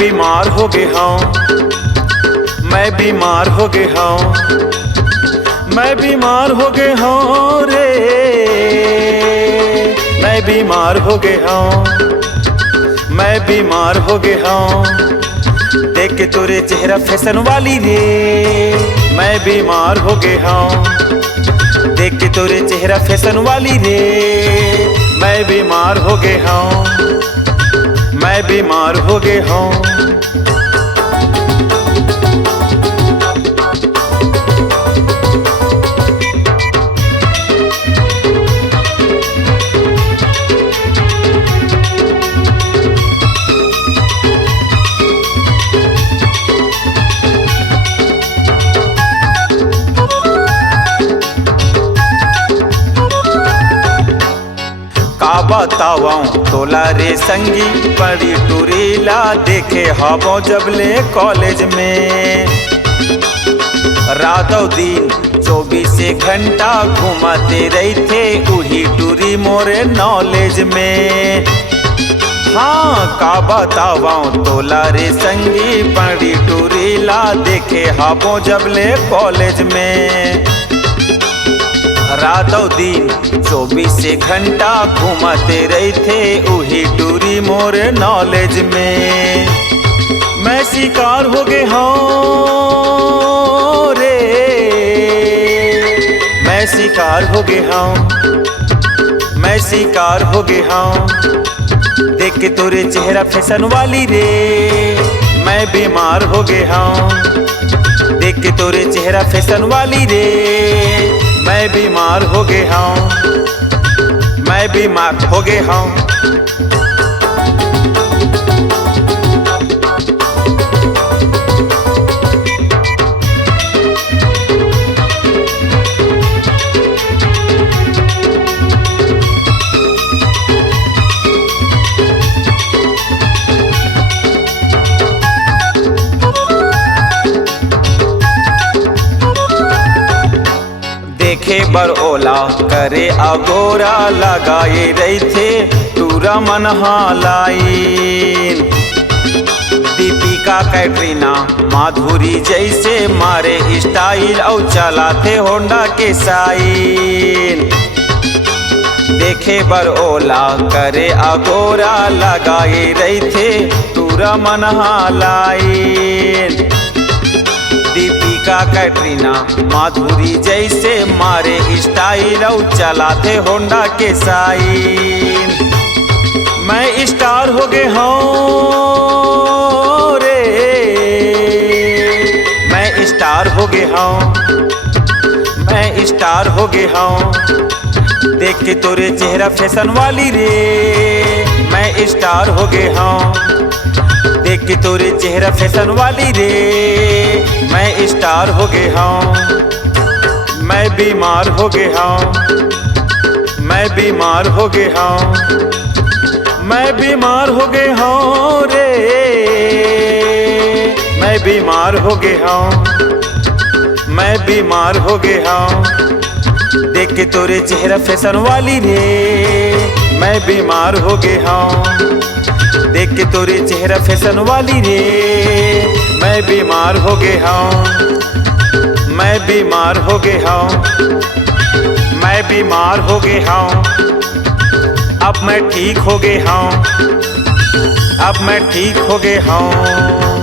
बीमार हो गया हूँ, मैं बीमार हो गया हूँ, मैं बीमार हो गया हूँ रे, मैं बीमार हो गया हूँ, मैं बीमार हो गया हूँ। देख के तोरे चेहरा फैशन वाली रे, मैं बीमार हो गया हूँ, देख के तोरे चेहरा फैशन वाली रे, मैं बीमार हो गया हूँ, मैं बीमार हो गया हूँ। का बताऊं तोला रे संगी, बड़ी टुरीला देखे हबो जबले कॉलेज में। रातों दिन 24 घंटा घुमाते रहते उही टूरी मोरे नॉलेज में। हाँ का बताऊं तोला रे संगी, बड़ी टुरीला देखे हबो जबले कॉलेज में। रातों दिन 24 घंटा घुमाते रहते उही टूरी मोर नॉलेज में। मैं शिकार हो गया हूँ रे, मैं शिकार हो गया हूँ, मैं शिकार हो गया हूँ। देख के तोरे चेहरा फैशन वाली रे, मैं बीमार हो गया हूँ, देख के तोरे चेहरा फैशन वाली रे, मैं बीमार हो गया हूँ, मैं बीमार हो गया हूँ। देखे बर ओला करे अगोरा लगाए रही थे टूरा मन हालाइन। दीपिका कैटरीना माधुरी जैसे मारे स्टाइल और चलाते होंडा के साइन। देखे बर ओला करे अगोरा लगाए रही थे टूरा मन हालाइन। दीपिका कैटरीना माधुरी जैसे मारे स्टाइल और चलाते होंडा के साइन। मैं स्टार हो गया हूँ रे, मैं स्टार हो गया हूँ, मैं स्टार हो गया हूँ। देख के तोरे चेहरा फैशन वाली रे, मैं स्टार हो गया हूँ, देख के तोरे चेहरा फैशन वाली रे, मैं स्टार हो गया हूँ, मैं बीमार हो गया हूँ, मैं बीमार हो गया हूँ, मैं बीमार हो गया हूँ रे, मैं बीमार हो गया हूँ, मैं बीमार हो गया हूँ। देख के तोरे चेहरा फैशन वाली रे, मैं बीमार हो गया हूँ, देख के तोरे चेहरा फैशन वाली रे, मैं बीमार हो गया हूँ, मैं बीमार हो गया हूँ, मैं बीमार हो गया हूँ। अब मैं ठीक हो गया हूँ, अब मैं ठीक हो गया हूँ।